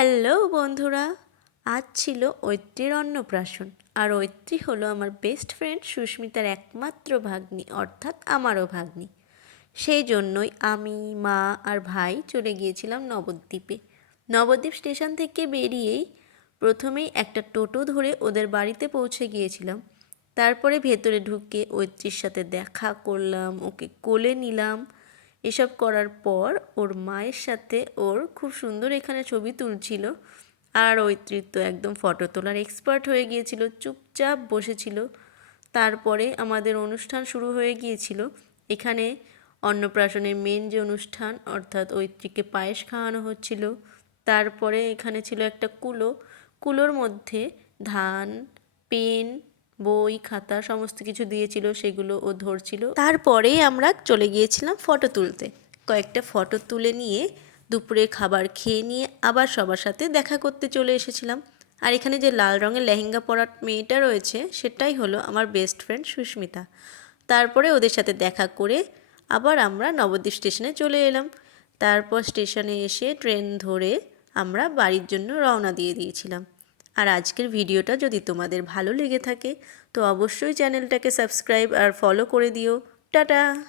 Hello বন্ধুরা, আজ ছিল ঐত্রীর অন্নপ্রাশন। আর ঐত্রী হলো আমার বেস্ট ফ্রেন্ড সুস্মিতার একমাত্র ভাগ্নি, অর্থাৎ আমারও ভাগ্নি। সেই জন্যই আমি, মা আর ভাই চলে গিয়েছিলাম নবদ্বীপে। নবদ্বীপ স্টেশন থেকে বেরিয়েই প্রথমেই একটা টোটো ধরে ওদের বাড়িতে পৌঁছে গিয়েছিলাম। তারপরে ভেতরে ঢুকে ঐত্রীর সাথে দেখা করলাম, ওকে কোলে নিলাম। এসব করার পর ওর মায়ের সাথে ওর খুব সুন্দর এখানে ছবি তুলছিল। আর ঐত্রী তো একদম ফটো তোলার এক্সপার্ট হয়ে গিয়েছিল, চুপচাপ বসেছিল। তারপরে আমাদের অনুষ্ঠান শুরু হয়ে গিয়েছিল। এখানে অন্নপ্রাশনের মেন যে অনুষ্ঠান, অর্থাৎ ঐত্রীকে পায়েস খাওয়ানো হচ্ছিল। তারপরে এখানে ছিল একটা কুলো, কুলোর মধ্যে ধান, পেন, বই, খাতা সমস্ত কিছু দিয়েছিল, সেগুলো ও ধরছিল। তারপরেই আমরা চলে গিয়েছিলাম ফটো তুলতে। কয়েকটা ফটো তুলে নিয়ে দুপুরে খাবার খেয়ে নিয়ে আবার সবার সাথে দেখা করতে চলে এসেছিলাম। আর এখানে যে লাল রঙের লেহেঙ্গা পরা মেয়েটা রয়েছে, সেটাই হলো আমার বেস্ট ফ্রেন্ড সুস্মিতা। তারপরে ওদের সাথে দেখা করে আবার আমরা নবদ্বীপ স্টেশনে চলে এলাম। তারপর স্টেশনে এসে ট্রেন ধরে আমরা বাড়ির জন্য রওনা দিয়ে দিয়েছিলাম। আর আজকের ভিডিওটা যদি তোমাদের ভালো লেগে থাকে তো অবশ্যই চ্যানেলটাকে সাবস্ক্রাইব আর ফলো করে দিও। টাটা।